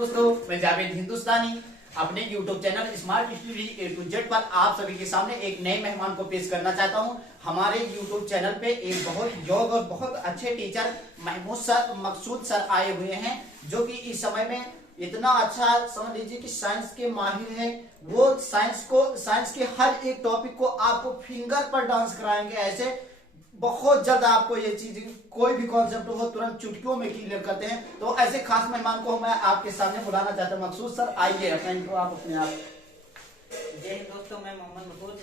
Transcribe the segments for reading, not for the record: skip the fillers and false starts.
दोस्तों, मैं जावेद हिंदुस्तानी अपने YouTube channel smart study A to Z पर आप सभी के सामने एक नए मेहमान को पेश करना चाहता हूं। हमारे YouTube चैनल पे एक बहुत योग और बहुत अच्छे टीचर महमूद सर, मकसूद सर आए हुए हैं, जो कि इस समय में इतना अच्छा समझ लीजिए कि साइंस के माहिर हैं। वो साइंस के हर एक टॉपिक को आपको फिंगर पर डांस कराएंगे। ऐसे बहुत जल्द आपको ये चीज, कोई भी कॉन्सेप्ट हो तुरंत चुटकियों में क्लियर करते हैं। तो ऐसे खास मेहमान को मैं आपके सामने बुलाना चाहता हूँ। मकसूद सर, आइए अपना इंट्रो आप अपने आप। जय हिंद दोस्तों, मैं मोहम्मद मकसूद।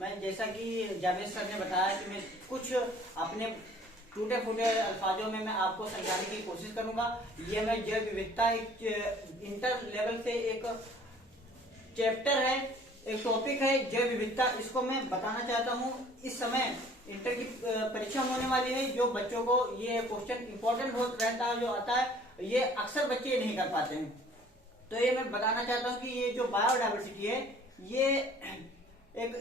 मैं जैसा कि जावेद सर ने बताया कि मैं कुछ अपने टूटे फूटे अल्फाजों में मैं आपको समझाने की कोशिश करूंगा। ये मैं जैव विविधता इंटर लेवल से एक चैप्टर है, एक टॉपिक है जैव विविधता, इसको मैं बताना चाहता हूँ। इस समय इंटर की परीक्षा होने वाली है। जो बच्चों को ये क्वेश्चन इंपॉर्टेंट हो रहता है, जो आता है, ये अक्सर बच्चे नहीं कर पाते हैं। तो ये मैं बताना चाहता हूँ कि ये जो बायोडायवर्सिटी है, ये एक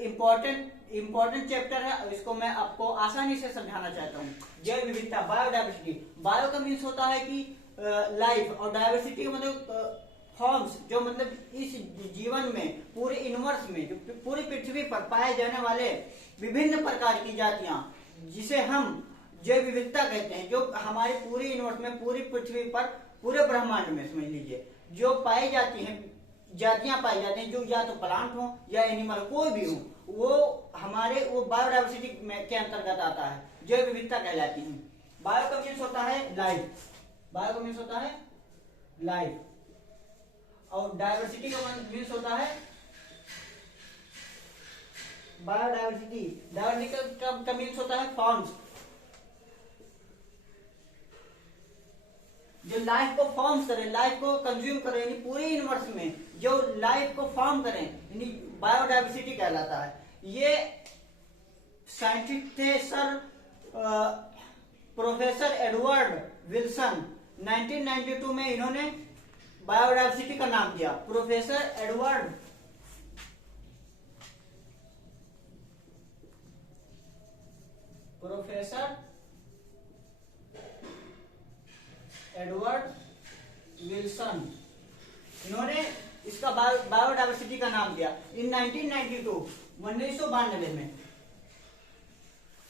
इम्पोर्टेंट चैप्टर है और इसको मैं आपको आसानी से समझाना चाहता हूँ। जैव विविधता, बायोडायवर्सिटी। बायो का मीन्स होता है कि लाइफ, और डायवर्सिटी का मतलब फॉर्म्स, जो मतलब इस जीवन में, पूरे यूनिवर्स में, जो पूरी पृथ्वी पर पाए जाने वाले विभिन्न प्रकार की जातियां, जिसे हम जैव विविधता कहते हैं, जो हमारे पूरे यूनिवर्स में, पूरी पृथ्वी पर, पूरे ब्रह्मांड में समझ लीजिए, जो पाई जाती हैं, जातियां पाई जाती हैं, जो या तो प्लांट हो या एनिमल, कोई भी हो, वो हमारे वो बायोडायवर्सिटी के अंतर्गत आता है, जैव विविधता कहलाती है। बायो का मीन्स होता है लाइफ, बायो का मीन्स होता है लाइफ, और डायवर्सिटी का मीन्स होता है बायोडायवर्सिटी। डायवर्सिटी का मीन्स होता है फॉर्म्स, जो लाइफ को फॉर्म्स करें, लाइफ को कंज्यूम करें, यानी पूरे यूनिवर्स में जो लाइफ को फॉर्म करें, यानी बायोडायवर्सिटी कहलाता है। ये साइंटिस्ट थे सर प्रोफेसर एडवर्ड विल्सन। 1992 में इन्होंने बायोडायवर्सिटी का नाम दिया, प्रोफेसर एडवर्ड विल्सन। इन्होंने इसका बायोडायवर्सिटी का नाम दिया इन 1992 में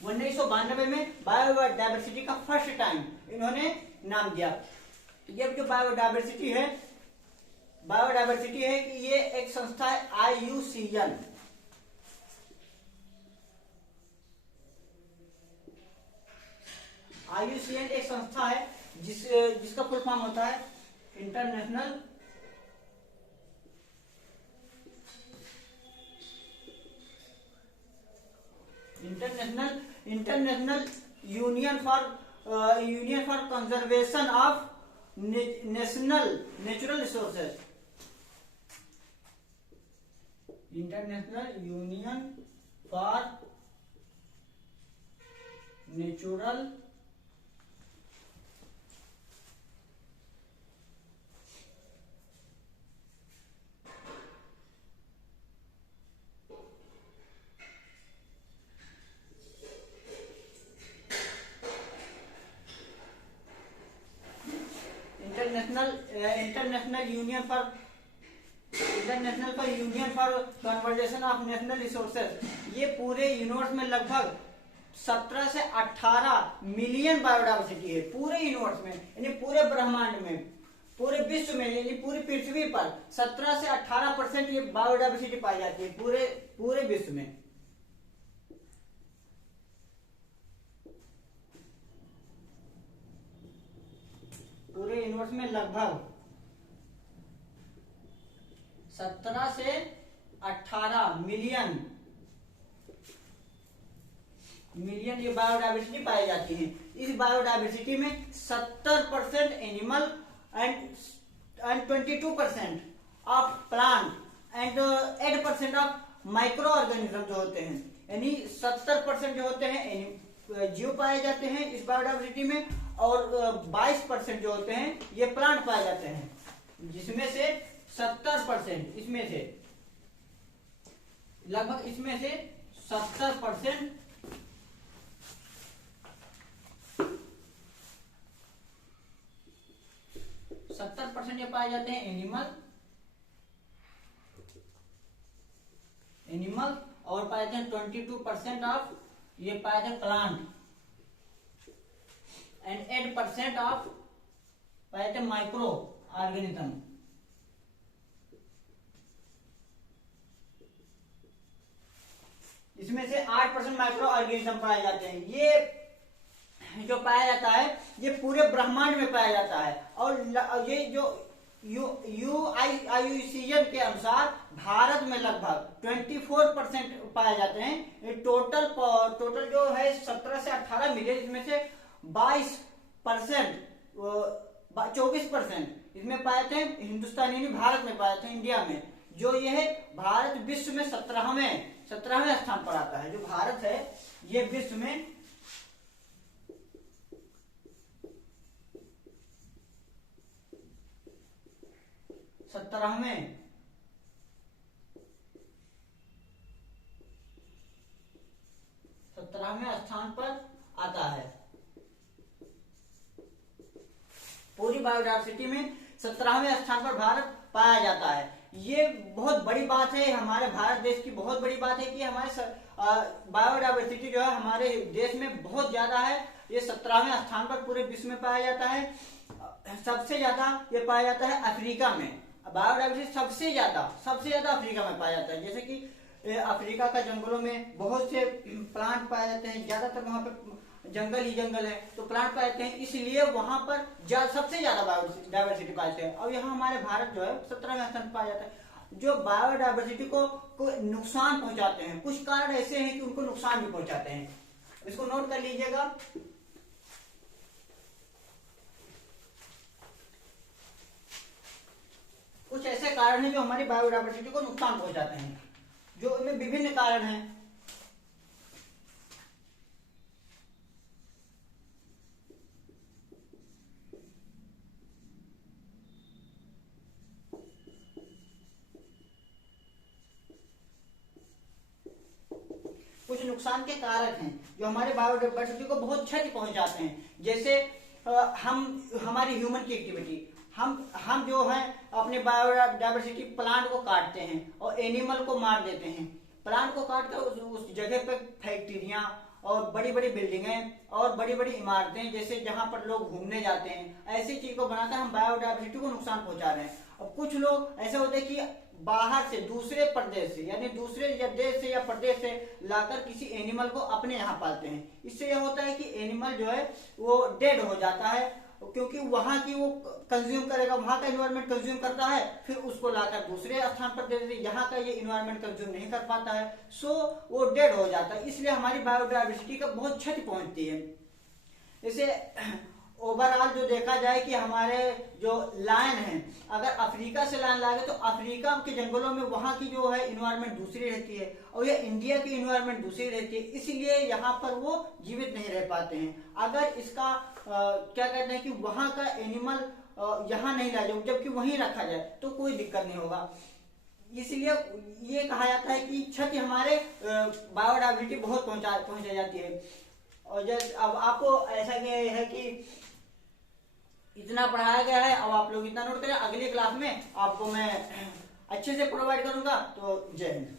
1992 में बायोडायवर्सिटी का फर्स्ट टाइम इन्होंने नाम दिया। ये जो बायोडायवर्सिटी है कि ये एक संस्था है, IUCN। IUCN एक संस्था है जिसका फुल फॉर्म होता है international union for conservation of natural resources. International union for natural international union for conservation of national resources. ये पूरे यूनिवर्स में लगभग 17 से 18 मिलियन बायोडायवर्सिटी है, पूरे यूनिवर्स में, यानी पूरे ब्रह्मांड में, पूरे विश्व में, यानी पूरी पृथ्वी पर 17 से 18% ये बायोडायवर्सिटी पाई जाती है पूरे विश्व में। पूरे यूनिवर्स में लगभग 17 से 18 मिलियन ये बायोडायवर्सिटी पाई जाती है। इस बायोडायवर्सिटी में 70% animal and 22% of plant and 8% of micro organism जो होते हैं, यानी 70% जो होते हैं जीव पाए जाते हैं इस बायोडायवर्सिटी में, और 22% जो होते हैं ये प्लांट पाए जाते हैं, जिसमें से 70% इसमें से लगभग 70% 70% ये पाए जाते हैं एनिमल, और पाए जाते हैं 22% ऑफ ये पाए जाते हैं प्लांट, एंड 8% ऑफ पाए जाते हैं माइक्रो ऑर्गेनिज्म। इसमें से 8% माइक्रो ऑर्गेनिज्म पाए जाते हैं। ये जो पाया जाता है ये पूरे ब्रह्मांड में पाया जाता है, और ये जो यूआईसीएन के अनुसार भारत में लगभग 24% पाए जाते हैं। टोटल जो है 17 से 18 मिलियन, इसमें से 22% 24% इसमें पाए जाते हैं हिंदुस्तानी, भारत में पाए जाते हैं, इंडिया में। जो ये है भारत विश्व में 17वें स्थान पर आता है। जो भारत है ये विश्व में 17वें स्थान पर आता है। पूरी बायोडायवर्सिटी में 17वें स्थान पर भारत पाया जाता है। ये बहुत बड़ी बात है, हमारे भारत देश की बहुत बड़ी बात है कि हमारे बायोडायवर्सिटी जो है हमारे देश में बहुत ज्यादा है। ये 17वें स्थान पर पूरे विश्व में पाया जाता है। सबसे ज्यादा ये पाया जाता है अफ्रीका में। बायोडायवर्सिटी सबसे ज्यादा अफ्रीका में पाया जाता है। जैसे कि अफ्रीका का जंगलों में बहुत से प्लांट पाए जाते हैं, ज्यादातर वहां पे जंगल ही जंगल है, तो प्लांट पाए जाते हैं, इसलिए वहां पर सबसे ज्यादा बायोडायवर्सिटी पाए जाते हैं। और यहाँ हमारे भारत जो है 17वें स्थान पाया जाता है। जो बायोडायवर्सिटी को नुकसान पहुंचाते हैं, कुछ कारण ऐसे हैं कि उनको नुकसान भी पहुंचाते हैं, इसको नोट कर लीजिएगा। कुछ ऐसे कारण हैं जो हमारी बायोडायवर्सिटी को नुकसान पहुंचाते हैं, जो इनमें विभिन्न कारण हैं। कुछ नुकसान के कारक हैं जो हमारे बायोडायवर्सिटी को बहुत क्षति पहुंचाते हैं। जैसे हमारी ह्यूमन की एक्टिविटी, हम जो है अपने बायोडायवर्सिटी प्लांट को काटते हैं और एनिमल को मार देते हैं। प्लांट को काट कर उस जगह पर फैक्ट्रियां और बड़ी बड़ी बिल्डिंगें और बड़ी बड़ी इमारतें, जैसे जहां पर लोग घूमने जाते हैं, ऐसी चीज को बनाकर हम बायोडायवर्सिटी को नुकसान पहुंचा रहे हैं। और कुछ लोग ऐसे होते हैं कि बाहर से दूसरे प्रदेश से, यानी दूसरे या देश से या प्रदेश से लाकर किसी एनिमल को अपने यहाँ पालते हैं। इससे यह होता है कि एनिमल जो है वो डेड हो जाता है, क्योंकि वहां की वो कंज्यूम करेगा, वहां का इन्वायरमेंट कंज्यूम करता है, फिर उसको लाकर दूसरे स्थान पर दे देते, यहाँ का ये इन्वायरमेंट कंज्यूम नहीं कर पाता है, सो वो डेड हो जाता है। इसलिए हमारी बायोडायवर्सिटी का बहुत क्षति पहुंचती है। इसे ओवरऑल जो देखा जाए कि हमारे जो लायन है, अगर अफ्रीका से लायन लाए तो अफ्रीका के जंगलों में वहां की जो है इन्वायरमेंट दूसरी रहती है, और ये इंडिया की इन्वायरमेंट दूसरी रहती है, इसलिए यहाँ पर वो जीवित नहीं रह पाते हैं। अगर इसका क्या कहते हैं कि वहां का एनिमल यहाँ नहीं लाया जाए, जबकि वहीं रखा जाए, तो कोई दिक्कत नहीं होगा। इसलिए ये कहा जाता है कि क्षति हमारे बायोडायवर्सिटी बहुत पहुंचाई जाती है। और जैसे अब आपको ऐसा है कि इतना पढ़ाया गया है, अब आप लोग इतना नोट करें, अगली क्लास में आपको मैं अच्छे से प्रोवाइड करूंगा। तो जय हिंद।